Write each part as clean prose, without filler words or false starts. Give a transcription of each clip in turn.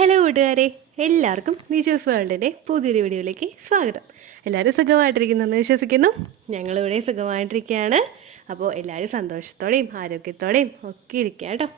Hello കൂട്ടുകാരെ, എല്ലാവർക്കും നിജോസ് വേൾഡിൻ്റെ പുതിയൊരു വീഡിയോയിലേക്ക് സ്വാഗതം. എല്ലാവരും സുഖമായിട്ടിരിക്കുന്നെന്ന് വിശ്വസിക്കുന്നു. ഞങ്ങളിവിടെ സുഖമായിട്ടിരിക്കുകയാണ്. അപ്പോൾ എല്ലാവരും സന്തോഷത്തോടെയും ആരോഗ്യത്തോടെയും ഒക്കെ ഇരിക്കുക കേട്ടോ.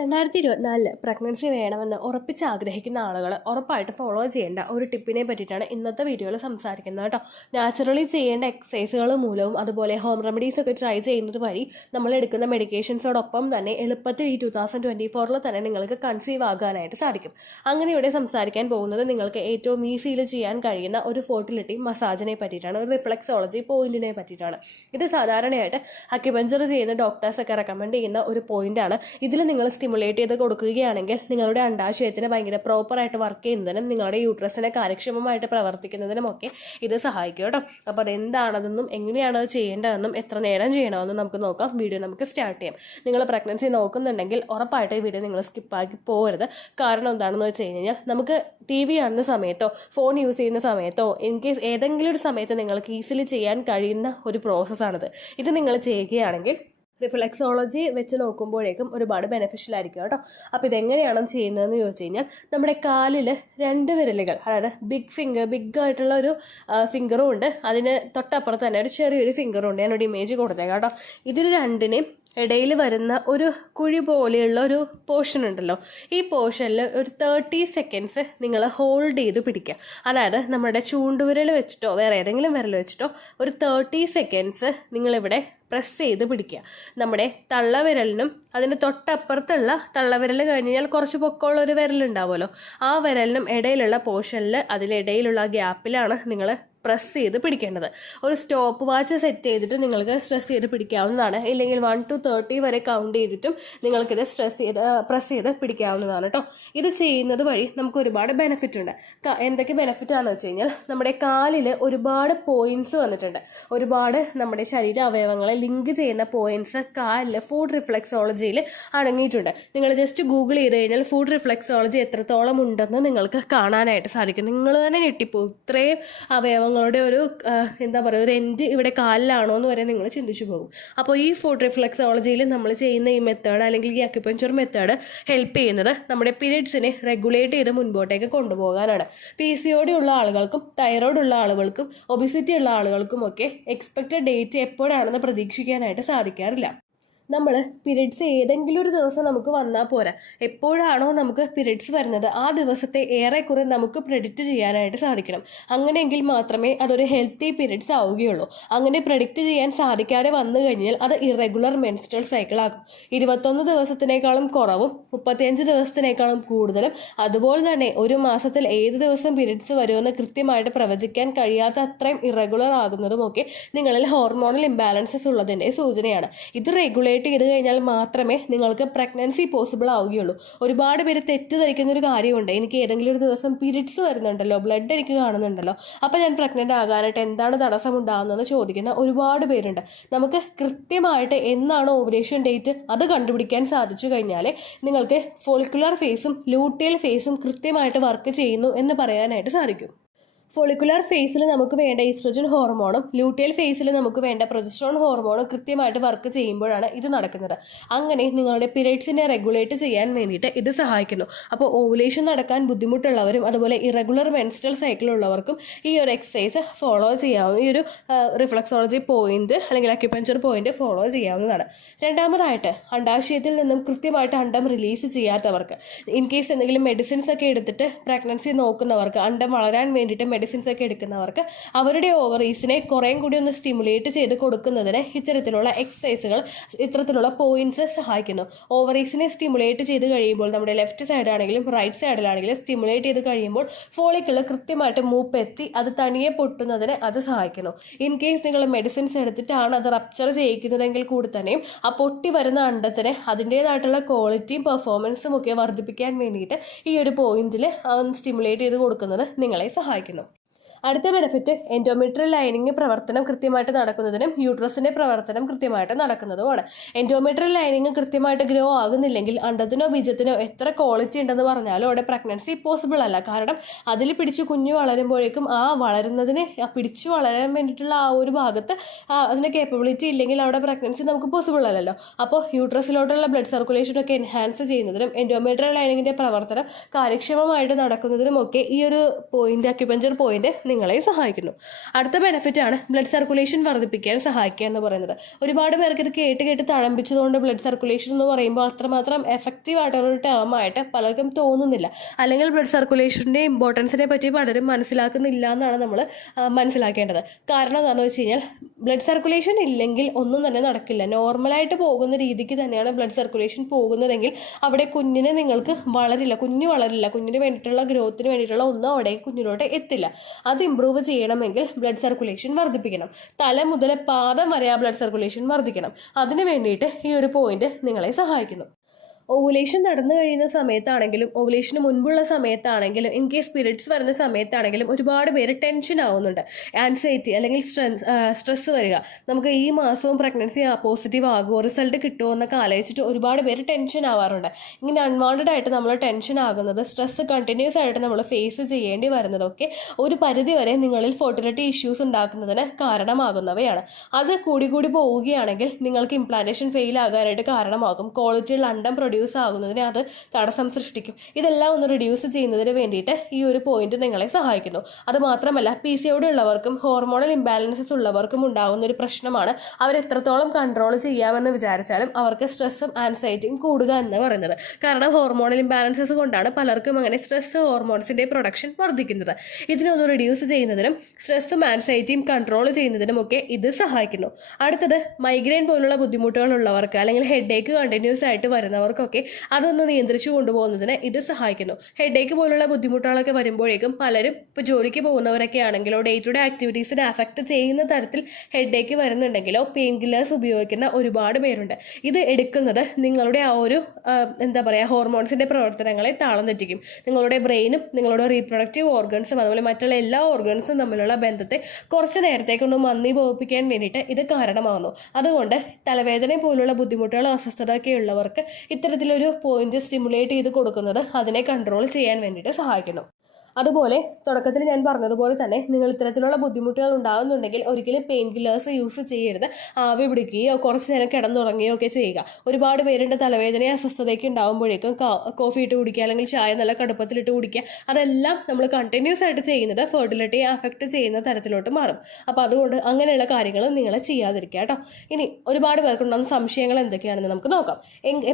2024 പ്രഗ്നൻസി വേണമെന്ന് ഉറപ്പിച്ച് ആഗ്രഹിക്കുന്ന ആളുകൾ ഉറപ്പായിട്ട് ഫോളോ ചെയ്യേണ്ട ഒരു ടിപ്പിനെ പറ്റിയിട്ടാണ് ഇന്നത്തെ വീഡിയോയിൽ സംസാരിക്കുന്നത് കേട്ടോ. നാച്ചുറലി ചെയ്യേണ്ട എക്സസൈസുകൾ മൂലവും അതുപോലെ ഹോം റെമഡീസ് ഒക്കെ ട്രൈ ചെയ്യുന്നത് വഴി നമ്മൾ എടുക്കുന്ന മെഡിക്കേഷൻസോടൊപ്പം തന്നെ എളുപ്പത്തിൽ ഈ 2024 തന്നെ നിങ്ങൾക്ക് കൺസീവ് ആകാനായിട്ട് സാധിക്കും. അങ്ങനെ ഇവിടെ സംസാരിക്കാൻ പോകുന്നത് നിങ്ങൾക്ക് ഏറ്റവും ഈസിയിൽ ചെയ്യാൻ കഴിയുന്ന ഒരു ഫെർട്ടിലിറ്റി മസാജിനെ പറ്റിയിട്ടാണ്, ഒരു റിഫ്ലെക്സോളജി പോയിന്റിനെ പറ്റിയിട്ടാണ്. ഇത് സാധാരണയായിട്ട് അക്യുപഞ്ചർ ചെയ്യുന്ന ഡോക്ടേഴ്സൊക്കെ റെക്കമെൻഡ് ചെയ്യുന്ന ഒരു പോയിന്റാണ്. ഇതിൽ നിങ്ങൾ സ്റ്റിമുലേറ്റ് ചെയ്ത് കൊടുക്കുകയാണെങ്കിൽ നിങ്ങളുടെ അണ്ടാശയത്തിന് ഭയങ്കര പ്രോപ്പറായിട്ട് വർക്ക് ചെയ്യുന്നതിനും നിങ്ങളുടെ യൂട്രസിനെ കാര്യക്ഷമമായിട്ട് പ്രവർത്തിക്കുന്നതിനുമൊക്കെ ഇത് സഹായിക്കും കേട്ടോ. അപ്പോൾ അതെന്താണതെന്നും എങ്ങനെയാണ് അത് ചെയ്യേണ്ടതെന്നും എത്ര നേരം ചെയ്യണമെന്നും നമുക്ക് നോക്കാം. വീഡിയോ നമുക്ക് സ്റ്റാർട്ട് ചെയ്യാം. നിങ്ങൾ പ്രഗ്നൻസി നോക്കുന്നുണ്ടെങ്കിൽ ഉറപ്പായിട്ട് ഈ വീഡിയോ നിങ്ങൾ സ്കിപ്പാക്കി പോകരുത്. കാരണം എന്താണെന്ന് വെച്ച് കഴിഞ്ഞാൽ നമുക്ക് TV കാണുന്ന സമയത്തോ ഫോൺ യൂസ് ചെയ്യുന്ന സമയത്തോ ഇൻകേസ് ഏതെങ്കിലും ഒരു സമയത്ത് നിങ്ങൾക്ക് ഈസിലി ചെയ്യാൻ കഴിയുന്ന ഒരു പ്രോസസ്സാണിത്. ഇത് നിങ്ങൾ ചെയ്യുകയാണെങ്കിൽ റിഫ്ലെക്സോളജി വെച്ച് നോക്കുമ്പോഴേക്കും ഒരുപാട് ബെനിഫിഷ്യൽ ആയിരിക്കും കേട്ടോ. അപ്പോൾ ഇതെങ്ങനെയാണ് ചെയ്യുന്നതെന്ന് ചോദിച്ചു കഴിഞ്ഞാൽ നമ്മുടെ കാലിൽ 2 വിരലുകൾ, അതായത് ബിഗ് ആയിട്ടുള്ള ഒരു ഫിംഗറും ഉണ്ട്, അതിന് തൊട്ടപ്പുറത്ത് തന്നെ ഒരു ചെറിയൊരു ഫിംഗറും ഉണ്ട്. ഞാനൊരു ഇമേജ് കൊടുത്തേക്കാം കേട്ടോ. ഇതിന് രണ്ടിനെയും ഇടയിൽ വരുന്ന ഒരു കുഴി പോലെയുള്ള ഒരു പോർഷൻ ഉണ്ടല്ലോ, ഈ പോർഷനിൽ ഒരു 30 സെക്കൻഡ്സ് നിങ്ങൾ ഹോൾഡ് ചെയ്ത് പിടിക്കുക. അതായത് നമ്മുടെ ചൂണ്ടുവിരൽ വെച്ചിട്ടോ വേറെ ഏതെങ്കിലും വിരൽ വെച്ചിട്ടോ ഒരു 30 സെക്കൻഡ്സ് നിങ്ങളിവിടെ പ്രസ് ചെയ്ത് പിടിക്കുക. നമ്മുടെ തള്ളവിരലിനും അതിന് തൊട്ടപ്പുറത്തുള്ള തള്ളവിരൽ കഴിഞ്ഞാൽ കുറച്ച് പൊക്കമുള്ള ഒരു വിരലുണ്ടാവുമല്ലോ, ആ വിരലിനും ഇടയിലുള്ള പോർഷനിൽ അതിലിടയിലുള്ള ഗ്യാപ്പിലാണ് നിങ്ങൾ പ്രസ് ചെയ്ത് പിടിക്കേണ്ടത്. ഒരു സ്റ്റോപ്പ് വാച്ച് സെറ്റ് ചെയ്തിട്ട് നിങ്ങൾക്ക് സ്ട്രെസ് ചെയ്ത് പിടിക്കാവുന്നതാണ്. ഇല്ലെങ്കിൽ 1 to 30 വരെ കൗണ്ട് ചെയ്തിട്ടും നിങ്ങൾക്കിത് പ്രസ് ചെയ്ത് പിടിക്കാവുന്നതാണ് കേട്ടോ. ഇത് ചെയ്യുന്നത് വഴി നമുക്ക് ഒരുപാട് ബെനിഫിറ്റ് ഉണ്ട്. എന്തൊക്കെ ബെനിഫിറ്റ് ആണെന്ന് വെച്ച് കഴിഞ്ഞാൽ നമ്മുടെ കാലിൽ ഒരുപാട് പോയിന്റ്സ് വന്നിട്ടുണ്ട്. ഒരുപാട് നമ്മുടെ ശരീര അവയവങ്ങളെ ലിങ്ക് ചെയ്യുന്ന പോയിന്റ്സ് കാലിൽ ഫുഡ് റിഫ്ലെക്സോളജിയിൽ അടങ്ങിയിട്ടുണ്ട്. നിങ്ങൾ ജസ്റ്റ് ഗൂഗിൾ ചെയ്ത് കഴിഞ്ഞാൽ ഫുഡ് റിഫ്ലെക്സോളജി എത്രത്തോളം ഉണ്ടെന്ന് നിങ്ങൾക്ക് കാണാനായിട്ട് സാധിക്കും. നിങ്ങൾ തന്നെ ഞെട്ടിപ്പോകും. ഇത്രയും അവയവങ്ങളുടെ ഒരു എന്താ പറയുക, ഒരു എൻഡ് ഇവിടെ കാലിലാണോ എന്ന് വരെ നിങ്ങൾ ചിന്തിച്ചു പോകും. അപ്പോൾ ഈ ഫുഡ് റിഫ്ലെക്സോളജിയിൽ നമ്മൾ ചെയ്യുന്ന ഈ മെത്തേഡ് അല്ലെങ്കിൽ ഈ അക്യുപഞ്ചർ മെത്തേഡ് ഹെൽപ്പ് ചെയ്യുന്നത് നമ്മുടെ പീരിയഡ്സിനെ റെഗുലേറ്റ് ചെയ്ത് മുൻപോട്ടേക്ക് കൊണ്ടുപോകാനാണ്. PCOD ഉള്ള ആളുകൾക്കും തൈറോയ്ഡ് ഉള്ള ആളുകൾക്കും ഒബിസിറ്റി ഉള്ള ആളുകൾക്കും ഒക്കെ എക്സ്പെക്റ്റഡ് ഡേറ്റ് എപ്പോഴാണെന്ന് പ്രതീക്ഷിക്കാനായിട്ട് സാധിക്കാറില്ല. നമ്മൾ പീരിയഡ്സ് ഏതെങ്കിലും ഒരു ദിവസം നമുക്ക് വന്നാൽ പോരാ, എപ്പോഴാണോ നമുക്ക് പീരിയഡ്സ് വരുന്നത് ആ ദിവസത്തെ ഏറെക്കുറെ നമുക്ക് പ്രെഡിക്റ്റ് ചെയ്യാനായിട്ട് സാധിക്കണം. അങ്ങനെയെങ്കിൽ മാത്രമേ അതൊരു ഹെൽത്തി പീരിയഡ്സ് ആവുകയുള്ളൂ. അങ്ങനെ പ്രെഡിക്റ്റ് ചെയ്യാൻ സാധിക്കാതെ വന്നു കഴിഞ്ഞാൽ അത് ഇറഗുലർ മെൻസ്ട്രൽ സൈക്കിൾ ആകും. 21 ദിവസത്തിനേക്കാളും കുറവും 35 ദിവസത്തിനേക്കാളും കൂടുതലും, അതുപോലെ തന്നെ ഒരു മാസത്തിൽ ഏത് ദിവസം പീരിയഡ്സ് വരുമെന്ന് കൃത്യമായിട്ട് പ്രവചിക്കാൻ കഴിയാത്ത അത്രയും ഇറഗുലർ ആകുന്നതുമൊക്കെ നിങ്ങളിൽ ഹോർമോണൽ ഇംബാലൻസസ് ഉള്ളതിൻ്റെ സൂചനയാണ്. ഇത് റെഗുലേറ്റ് ചെയ്ത് കഴിഞ്ഞാൽ മാത്രമേ നിങ്ങൾക്ക് പ്രഗ്നൻസി പോസിബിൾ ആവുകയുള്ളൂ. ഒരുപാട് പേര് തെറ്റിദ്ധരിക്കുന്ന ഒരു കാര്യമുണ്ട്, എനിക്ക് ഏതെങ്കിലും ഒരു ദിവസം പീരിയഡ്സ് വരുന്നുണ്ടല്ലോ, ബ്ലഡ് എനിക്ക് കാണുന്നുണ്ടല്ലോ, അപ്പോൾ ഞാൻ പ്രഗ്നൻ്റ് ആകാനായിട്ട് എന്താണ് തടസ്സം ഉണ്ടാകുന്നതെന്ന് ചോദിക്കുന്ന ഒരുപാട് പേരുണ്ട്. നമുക്ക് കൃത്യമായിട്ട് എന്നാണ് ഓവുലേഷൻ ഡേറ്റ് അത് കണ്ടുപിടിക്കാൻ സാധിച്ചു കഴിഞ്ഞാൽ നിങ്ങൾക്ക് ഫോളിക്കുലർ ഫേസും ലൂട്ടിയൽ ഫേസും കൃത്യമായിട്ട് വർക്ക് ചെയ്യുന്നു എന്ന് പറയാനായിട്ട് സാധിക്കും. ഫോളിക്കുലർ ഫേസിൽ നമുക്ക് വേണ്ട ഈസ്ട്രോജൻ ഹോർമോണും ലൂട്ടിയൽ ഫേസിൽ നമുക്ക് വേണ്ട പ്രൊജസ്ട്രോൺ ഹോർമോണും കൃത്യമായിട്ട് വർക്ക് ചെയ്യുമ്പോഴാണ് ഇത് നടക്കുന്നത്. അങ്ങനെ നിങ്ങളുടെ പീരിയഡ്സിനെ റെഗുലേറ്റ് ചെയ്യാൻ വേണ്ടിയിട്ട് ഇത് സഹായിക്കുന്നു. അപ്പോൾ ഓവുലേഷൻ നടക്കാൻ ബുദ്ധിമുട്ടുള്ളവരും അതുപോലെ ഇറഗുലർ മെൻസ്ട്രൽ സൈക്കിൾ ഉള്ളവർക്കും ഈ ഒരു എക്സസൈസ് ഫോളോ ചെയ്യാവുന്ന, ഈ ഒരു റിഫ്ലെക്സോളജി പോയിന്റ് അല്ലെങ്കിൽ അക്യുപഞ്ചർ പോയിന്റ് ഫോളോ ചെയ്യാവുന്നതാണ്. രണ്ടാമതായിട്ട് അണ്ടാശയത്തിൽ നിന്നും കൃത്യമായിട്ട് അണ്ടം റിലീസ് ചെയ്യാത്തവർക്ക്, ഇൻ കേസ് എന്തെങ്കിലും മെഡിസിൻസ് ഒക്കെ എടുത്തിട്ട് പ്രഗ്നൻസി നോക്കുന്നവർക്ക്, അണ്ടം വളരാൻ വേണ്ടിയിട്ട് മെഡിസിൻസ് ഒക്കെ എടുക്കുന്നവർക്ക് അവരുടെ ഓവറീസിനെ കുറേയും കൂടി ഒന്ന് സ്റ്റിമുലേറ്റ് ചെയ്ത് കൊടുക്കുന്നതിന് ഇത്തരത്തിലുള്ള എക്സസൈസുകൾ, ഇത്തരത്തിലുള്ള പോയിന്റ്സ് സഹായിക്കുന്നു. ഓവറീസിനെ സ്റ്റിമുലേറ്റ് ചെയ്ത് കഴിയുമ്പോൾ നമ്മുടെ ലെഫ്റ്റ് സൈഡാണെങ്കിലും റൈറ്റ് സൈഡിലാണെങ്കിലും സ്റ്റിമുലേറ്റ് ചെയ്ത് കഴിയുമ്പോൾ ഫോളിക്കിൾ കൃത്യമായിട്ട് മൂപ്പെത്തി അത് തനിയെ പൊട്ടുന്നതിന് അത് സഹായിക്കുന്നു. ഇൻ കേസ് നിങ്ങൾ മെഡിസിൻസ് എടുത്തിട്ടാണ് അത് റപ്ചർ ചെയ്യിക്കുന്നതെങ്കിൽ കൂടി തന്നെയും ആ പൊട്ടി വരുന്ന അണ്ടത്തിന് അതിൻ്റേതായിട്ടുള്ള ക്വാളിറ്റിയും പെർഫോമൻസും ഒക്കെ വർദ്ധിപ്പിക്കാൻ വേണ്ടിയിട്ട് ഈ ഒരു പോയിന്റിൽ സ്റ്റിമുലേറ്റ് ചെയ്ത് കൊടുക്കുന്നത് നിങ്ങളെ സഹായിക്കുന്നു. അടുത്ത ബെനിഫിറ്റ് എൻഡോമെട്രിയൽ ലൈനിങ് പ്രവർത്തനം കൃത്യമായിട്ട് നടക്കുന്നതിനും യൂട്രസിന്റെ പ്രവർത്തനം കൃത്യമായിട്ട് നടക്കുന്നതുമാണ്. എൻഡോമെട്രിയൽ ലൈനിങ് കൃത്യമായിട്ട് ഗ്രോ ആകുന്നില്ലെങ്കിൽ അണ്ടത്തിനോ ബീജത്തിനോ എത്ര ക്വാളിറ്റി ഉണ്ടെന്ന് പറഞ്ഞാലും അവിടെ പ്രഗ്നൻസി പോസിബിൾ അല്ല. കാരണം അതിൽ പിടിച്ച് കുഞ്ഞു വളരുമ്പോഴേക്കും ആ വളരുന്നതിന് പിടിച്ചു വളരാൻ വേണ്ടിയിട്ടുള്ള ആ ഒരു ഭാഗത്ത് അതിന് കേപ്പബിലിറ്റി ഇല്ലെങ്കിൽ അവിടെ പ്രഗ്നൻസി നമുക്ക് പോസിബിൾ അല്ലല്ലോ. അപ്പോൾ യൂട്രസിലോട്ടുള്ള ബ്ലഡ് സർക്കുലേഷൻ ഒക്കെ എൻഹാൻസ് ചെയ്യുന്നതിനും എൻഡോമെട്രിയൽ ലൈനിങ്ങിന്റെ പ്രവർത്തനം കാര്യക്ഷമമായിട്ട് നടക്കുന്നതിനും ഒക്കെ ഈ ഒരു പോയിന്റ് അക്യുപഞ്ചർ പോയിന്റ് നിങ്ങളെ സഹായിക്കുന്നു. അടുത്ത ബെനിഫിറ്റ് ആണ് ബ്ലഡ് സർക്കുലേഷൻ വർദ്ധിപ്പിക്കാൻ സഹായിക്കുക എന്ന് പറയുന്നത്. ഒരുപാട് പേർക്ക് ഇത് കേട്ട് തഴമ്പിച്ചതുകൊണ്ട് ബ്ലഡ് സർക്കുലേഷൻ എന്ന് പറയുമ്പോൾ അത്രമാത്രം എഫക്റ്റീവ് ആയിട്ടുള്ള ഒരു ടേം ആയിട്ട് പലർക്കും തോന്നുന്നില്ല. അല്ലെങ്കിൽ ബ്ലഡ് സർക്കുലേഷൻ്റെ ഇമ്പോർട്ടൻസിനെ പറ്റി പലരും മനസ്സിലാക്കുന്നില്ല എന്നാണ് നമ്മൾ മനസ്സിലാക്കേണ്ടത്. കാരണം എന്താണെന്ന് വെച്ച് കഴിഞ്ഞാൽ ബ്ലഡ് സർക്കുലേഷൻ ഇല്ലെങ്കിൽ ഒന്നും തന്നെ നടക്കില്ല. നോർമലായിട്ട് പോകുന്ന രീതിക്ക് തന്നെയാണ് ബ്ലഡ് സർക്കുലേഷൻ പോകുന്നതെങ്കിൽ അവിടെ കുഞ്ഞിനെ നിങ്ങൾക്ക് കുഞ്ഞ് വളരില്ല. കുഞ്ഞിന് വേണ്ടിയിട്ടുള്ള ഗ്രോത്തിന് വേണ്ടിയിട്ടുള്ള ഒന്നും അവിടെ കുഞ്ഞിലോട്ട് എത്തില്ല. അത് ഇമ്പ്രൂവ് ചെയ്യണമെങ്കിൽ ബ്ലഡ് സർക്കുലേഷൻ വർദ്ധിപ്പിക്കണം. തല മുതൽ പാദം വരെ ആ ബ്ലഡ് സർക്കുലേഷൻ വർദ്ധിക്കണം. അതിന് വേണ്ടിയിട്ട് ഈ ഒരു പോയിന്റ് നിങ്ങളെ സഹായിക്കുന്നു. ഓവുലേഷൻ നടന്നു കഴിയുന്ന സമയത്താണെങ്കിലും ഓവുലേഷന് മുൻപുള്ള സമയത്താണെങ്കിലും ഇൻ കേസ് പീരിയഡ്സ് വരുന്ന സമയത്താണെങ്കിലും ഒരുപാട് പേര് ടെൻഷൻ ആവുന്നുണ്ട്. ആൻസൈറ്റി അല്ലെങ്കിൽ സ്ട്രെസ് വരിക, നമുക്ക് ഈ മാസവും പ്രഗ്നൻസി പോസിറ്റീവ് ആകുമോ, റിസൾട്ട് കിട്ടുമോ എന്നൊക്കെ ആലോചിച്ചിട്ട് ഒരുപാട് പേര് ടെൻഷൻ ആവാറുണ്ട്. ഇങ്ങനെ അൺവാണ്ടഡ് ആയിട്ട് നമ്മൾ ടെൻഷൻ ആകുന്നത്, സ്ട്രെസ് കണ്ടിന്യൂസ് ആയിട്ട് നമ്മൾ ഫേസ് ചെയ്യേണ്ടി വരുന്നതൊക്കെ ഒരു പരിധി വരെ നിങ്ങളിൽ ഫെർട്ടിലിറ്റി ഇഷ്യൂസ് ഉണ്ടാക്കുന്നതിന് കാരണമാകുന്നവയാണ്. അത് കൂടി പോവുകയാണെങ്കിൽ നിങ്ങൾക്ക് ഇംപ്ലാന്റേഷൻ ഫെയിൽ ആകാനായിട്ട് കാരണമാകും. ക്വാളിറ്റിയുള്ള അണ്ടം പ്രൊഡ്യൂസ് ആകുന്നതിന് അത് തടസ്സം സൃഷ്ടിക്കും. ഇതെല്ലാം ഒന്ന് റിഡ്യൂസ് ചെയ്യുന്നതിന് വേണ്ടിയിട്ട് ഈ ഒരു പോയിന്റ് നിങ്ങളെ സഹായിക്കുന്നു. അത് മാത്രമല്ല PCOD ഉള്ളവർക്കും ഹോർമോണൽ ഇംബാലൻസസ് ഉള്ളവർക്കും ഉണ്ടാകുന്ന ഒരു പ്രശ്നമാണ് അവരെത്രത്തോളം കൺട്രോൾ ചെയ്യാമെന്ന് വിചാരിച്ചാലും അവർക്ക് സ്ട്രെസ്സും ആൻസൈറ്റിയും കൂടുക എന്ന് പറയുന്നത്. കാരണം ഹോർമോണൽ ഇംബാലൻസസ് കൊണ്ടാണ് പലർക്കും അങ്ങനെ സ്ട്രെസ് ഹോർമോൺസിന്റെ പ്രൊഡക്ഷൻ വർദ്ധിക്കുന്നത്. ഇതിനൊന്ന് റിഡ്യൂസ് ചെയ്യുന്നതിനും സ്ട്രെസ്സും ആൻസൈറ്റിയും കൺട്രോൾ ചെയ്യുന്നതിനും ഒക്കെ ഇത് സഹായിക്കുന്നു. അടുത്തത് മൈഗ്രെയിൻ പോലുള്ള ബുദ്ധിമുട്ടുകൾ ഉള്ളവർക്ക് അല്ലെങ്കിൽ ഹെഡേക്ക് കണ്ടിന്യൂസ് ആയിട്ട് വരുന്നവർക്കൊക്കെ അതൊന്ന് നിയന്ത്രിച്ചു കൊണ്ടുപോകുന്നതിന് ഇത് സഹായിക്കുന്നു. ഹെഡേക്ക് പോലുള്ള ബുദ്ധിമുട്ടുകളൊക്കെ വരുമ്പോഴേക്കും പലരും ഇപ്പോൾ ജോലിക്ക് പോകുന്നവരൊക്കെ ആണെങ്കിലോ ഡേ ടു ഡേ ആക്ടിവിറ്റീസിനെ അഫക്റ്റ് ചെയ്യുന്ന തരത്തിൽ ഹെഡേക്ക് വരുന്നുണ്ടെങ്കിലോ പെയിൻ കില്ലേഴ്സ് ഉപയോഗിക്കുന്ന ഒരുപാട് പേരുണ്ട്. ഇത് എടുക്കുന്നത് നിങ്ങളുടെ ആ ഒരു ഹോർമോൺസിന്റെ പ്രവർത്തനങ്ങളെ താളം തെറ്റിക്കും. നിങ്ങളുടെ ബ്രെയിനും നിങ്ങളുടെ റീപ്രൊഡക്റ്റീവ് ഓർഗൻസും അതുപോലെ മറ്റുള്ള എല്ലാ ഓർഗൻസും തമ്മിലുള്ള ബന്ധത്തെ കുറച്ച് നേരത്തേക്കൊന്ന് മന്ദീഭവിപ്പിക്കാൻ വേണ്ടിയിട്ട് ഇത് കാരണമാകുന്നു. അതുകൊണ്ട് തലവേദന പോലുള്ള ബുദ്ധിമുട്ടുകൾ അസ്വസ്ഥതയൊക്കെ ഉള്ളവർക്ക് ഇത്തരത്തിലൊരു പോയിന്റ് സ്റ്റിമുലേറ്റ് ചെയ്ത് കൊടുക്കുന്നത് അതിനെ കൺട്രോൾ ചെയ്യാൻ വേണ്ടിയിട്ട് സഹായിക്കുന്നു. അതുപോലെ തുടക്കത്തിൽ ഞാൻ പറഞ്ഞതുപോലെ തന്നെ നിങ്ങൾ ഇത്തരത്തിലുള്ള ബുദ്ധിമുട്ടുകൾ ഉണ്ടാകുന്നുണ്ടെങ്കിൽ ഒരിക്കലും പെയിൻ കില്ലേഴ്സ് യൂസ് ചെയ്യരുത്. ആവി പിടിക്കുകയോ കുറച്ച് നേരം കിടന്നുറങ്ങുകയോ ഒക്കെ ചെയ്യുക. ഒരുപാട് പേരുടെ തലവേദനയും അസ്വസ്ഥതയൊക്കെ ഉണ്ടാകുമ്പോഴേക്കും കോഫി ഇട്ട് കുടിക്കുക അല്ലെങ്കിൽ ചായ നല്ല കടുപ്പത്തിലിട്ട് കുടിക്കുക, അതെല്ലാം നമ്മൾ കണ്ടിന്യൂസ് ആയിട്ട് ചെയ്യുന്നത് ഫെർട്ടിലിറ്റിയെ അഫക്റ്റ് ചെയ്യുന്ന തരത്തിലോട്ട് മാറും. അപ്പോൾ അതുകൊണ്ട് അങ്ങനെയുള്ള കാര്യങ്ങൾ നിങ്ങൾ ചെയ്യാതിരിക്കുക കേട്ടോ. ഇനി ഒരുപാട് പേർക്കുണ്ടാകുന്ന സംശയങ്ങൾ എന്തൊക്കെയാണെന്ന് നമുക്ക് നോക്കാം.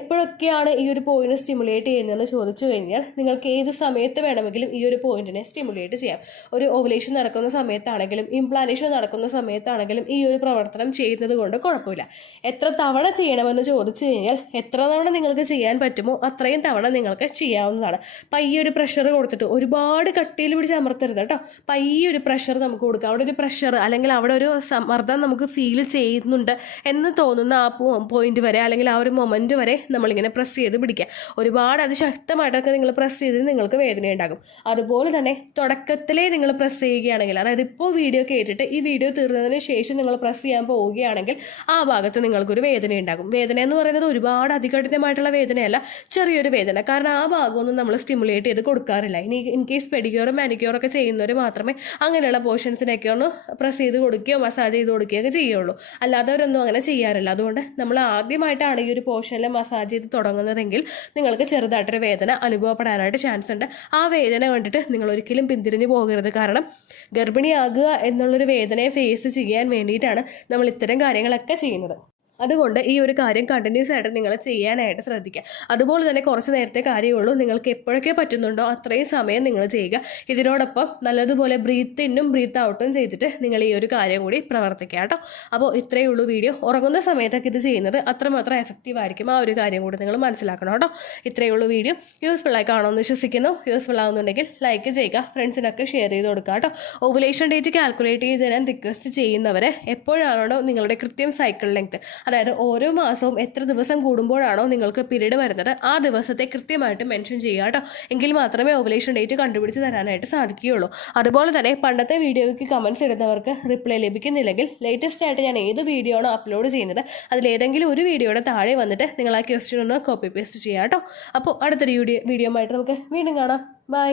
എപ്പോഴൊക്കെയാണ് ഈ ഒരു പോയിന്റ് സ്റ്റിമുലേറ്റ് ചെയ്യുന്നതെന്ന് ചോദിച്ചു കഴിഞ്ഞാൽ നിങ്ങൾക്ക് ഏത് സമയത്ത് വേണമെങ്കിലും ഈ ഒരു പോയിന്റിനെ സ്റ്റിമുലേറ്റ് ചെയ്യാം. ഒരു ഓവുലേഷൻ നടക്കുന്ന സമയത്താണെങ്കിലും ഇംപ്ലാന്റേഷൻ നടക്കുന്ന സമയത്താണെങ്കിലും ഈ ഒരു പ്രവർത്തനം ചെയ്യുന്നത് കൊണ്ട് കുഴപ്പമില്ല. എത്ര തവണ ചെയ്യണമെന്ന് ചോദിച്ചു കഴിഞ്ഞാൽ എത്ര തവണ നിങ്ങൾക്ക് ചെയ്യാൻ പറ്റുമോ അത്രയും തവണ നിങ്ങൾക്ക് ചെയ്യാവുന്നതാണ്. പയ്യൊരു പ്രഷർ കൊടുത്തിട്ട് ഒരുപാട് കട്ടിയിൽ പിടിച്ച് അമർത്തരുത് കേട്ടോ. പയ്യൊരു പ്രഷർ നമുക്ക് കൊടുക്കാം. അവിടെ ഒരു പ്രഷർ അല്ലെങ്കിൽ അവിടെ ഒരു സമ്മർദ്ദം നമുക്ക് ഫീൽ ചെയ്യുന്നുണ്ട് എന്ന് തോന്നുന്ന ആ പോയിന്റ് വരെ അല്ലെങ്കിൽ ആ ഒരു മൊമെന്റ് വരെ നമ്മളിങ്ങനെ പ്രസ് ചെയ്ത് പിടിക്കുക. ഒരുപാട് അതിശക്തമായിട്ടൊക്കെ നിങ്ങൾ പ്രസ് ചെയ്ത് നിങ്ങൾക്ക് വേദന ഉണ്ടാകും. അതുപോലെ തന്നെ തുടക്കത്തിലേ നിങ്ങൾ പ്രസ് ചെയ്യുകയാണെങ്കിൽ, അതായത് ഇപ്പോൾ വീഡിയോ കേട്ടിട്ട് ഈ വീഡിയോ തീർന്നതിന് ശേഷം നിങ്ങൾ പ്രസ് ചെയ്യാൻ പോവുകയാണെങ്കിൽ ആ ഭാഗത്ത് നിങ്ങൾക്കൊരു വേദന ഉണ്ടാകും. വേദന എന്ന് പറയുന്നത് ഒരുപാട് അതികഠിനമായിട്ടുള്ള വേദനയല്ല, ചെറിയൊരു വേദന. കാരണം ആ ഭാഗമൊന്നും നമ്മൾ സ്റ്റിമുലേറ്റ് ചെയ്ത് കൊടുക്കാറില്ല. ഇനി ഇൻ കേസ് പെഡിക്യൂറും മാനിക്യൂറൊക്കെ ചെയ്യുന്നവർ മാത്രമേ അങ്ങനെയുള്ള പോർഷൻസിനൊക്കെ ഒന്ന് പ്രസ് ചെയ്ത് കൊടുക്കുകയോ മസാജ് ചെയ്ത് കൊടുക്കുകയൊക്കെ ചെയ്യുള്ളൂ. അല്ലാത്തവരൊന്നും അങ്ങനെ ചെയ്യാറില്ല. അതുകൊണ്ട് നമ്മൾ ആദ്യമായിട്ടാണ് ഈ ഒരു പോർഷനിൽ മസാജ് ചെയ്ത് തുടങ്ങുന്നതെങ്കിൽ നിങ്ങൾക്ക് ചെറുതായിട്ടൊരു വേദന അനുഭവപ്പെടാനായിട്ട് ചാൻസ് ഉണ്ട്. ആ വേദന കണ്ടിട്ട് നിങ്ങൾ ഒരിക്കലും പിന്തിരിഞ്ഞു പോകരുത്. കാരണം ഗർഭിണിയാകുക എന്നുള്ളൊരു വേദനയെ ഫേസ് ചെയ്യാൻ വേണ്ടിയിട്ടാണ് നമ്മൾ ഇത്തരം കാര്യങ്ങളൊക്കെ ചെയ്യുന്നത്. അതുകൊണ്ട് ഈ ഒരു കാര്യം കണ്ടിന്യൂസ് ആയിട്ട് നിങ്ങൾ ചെയ്യാനായിട്ട് ശ്രദ്ധിക്കുക. അതുപോലെ തന്നെ കുറച്ച് നേരത്തെ കാര്യമുള്ളൂ, നിങ്ങൾക്ക് എപ്പോഴൊക്കെ പറ്റുന്നുണ്ടോ അത്രയും സമയം നിങ്ങൾ ചെയ്യുക. ഇതിനോടൊപ്പം നല്ലതുപോലെ ബ്രീത്ത് ഇന്നും ബ്രീത്ത് ഔട്ടും ചെയ്തിട്ട് നിങ്ങൾ ഈ ഒരു കാര്യം കൂടി പ്രവർത്തിക്കുക കേട്ടോ. അപ്പോൾ ഇത്രയേ ഉള്ളൂ വീഡിയോ. ഉറങ്ങുന്ന സമയത്തൊക്കെ ഇത് ചെയ്യുന്നത് അത്രമാത്രം എഫക്റ്റീവ് ആയിരിക്കും. ആ ഒരു കാര്യം കൂടി നിങ്ങൾ മനസ്സിലാക്കണം കേട്ടോ. ഇത്രയേ ഉള്ളൂ വീഡിയോ. യൂസ്ഫുള്ളായി കാണുമെന്ന് വിശ്വസിക്കുന്നു. യൂസ്ഫുൾ ആകുന്നുണ്ടെങ്കിൽ ലൈക്ക് ചെയ്യുക, ഫ്രണ്ട്സിനൊക്കെ ഷെയർ ചെയ്ത് കൊടുക്കുക കേട്ടോ. ഓവുലേഷൻ ഡേറ്റ് കാൽക്കുലേറ്റ് ചെയ്ത് തരാൻ റിക്വസ്റ്റ് ചെയ്യുന്നവരെ എപ്പോഴാണോ നിങ്ങളുടെ കൃത്യം സൈക്കിൾ ലെങ്ത്, അതായത് ഓരോ മാസവും എത്ര ദിവസം കൂടുമ്പോഴാണോ നിങ്ങൾക്ക് പീരീഡ് വരുന്നത് ആ ദിവസത്തെ കൃത്യമായിട്ട് മെൻഷൻ ചെയ്യുക കേട്ടോ. എങ്കിൽ മാത്രമേ ഓവുലേഷൻ ഡേറ്റ് കണ്ടുപിടിച്ച് തരാനായിട്ട് സാധിക്കുകയുള്ളൂ. അതുപോലെ തന്നെ പണ്ടത്തെ വീഡിയോയ്ക്ക് കമൻസ് ഇടുന്നവർക്ക് റിപ്ലൈ ലഭിക്കുന്നില്ലെങ്കിൽ ലേറ്റസ്റ്റ് ആയിട്ട് ഞാൻ ഏത് വീഡിയോ ആണോ അപ്ലോഡ് ചെയ്യുന്നത് അതിലേതെങ്കിലും ഒരു വീഡിയോയുടെ താഴെ വന്നിട്ട് നിങ്ങൾ ആ ക്വസ്റ്റ്യൻ ഒന്ന് കോപ്പി പേസ്റ്റ് ചെയ്യാം കേട്ടോ. അപ്പോൾ അടുത്തൊരു വീഡിയോ ആയിട്ട് നമുക്ക് വീണ്ടും കാണാം. ബൈ.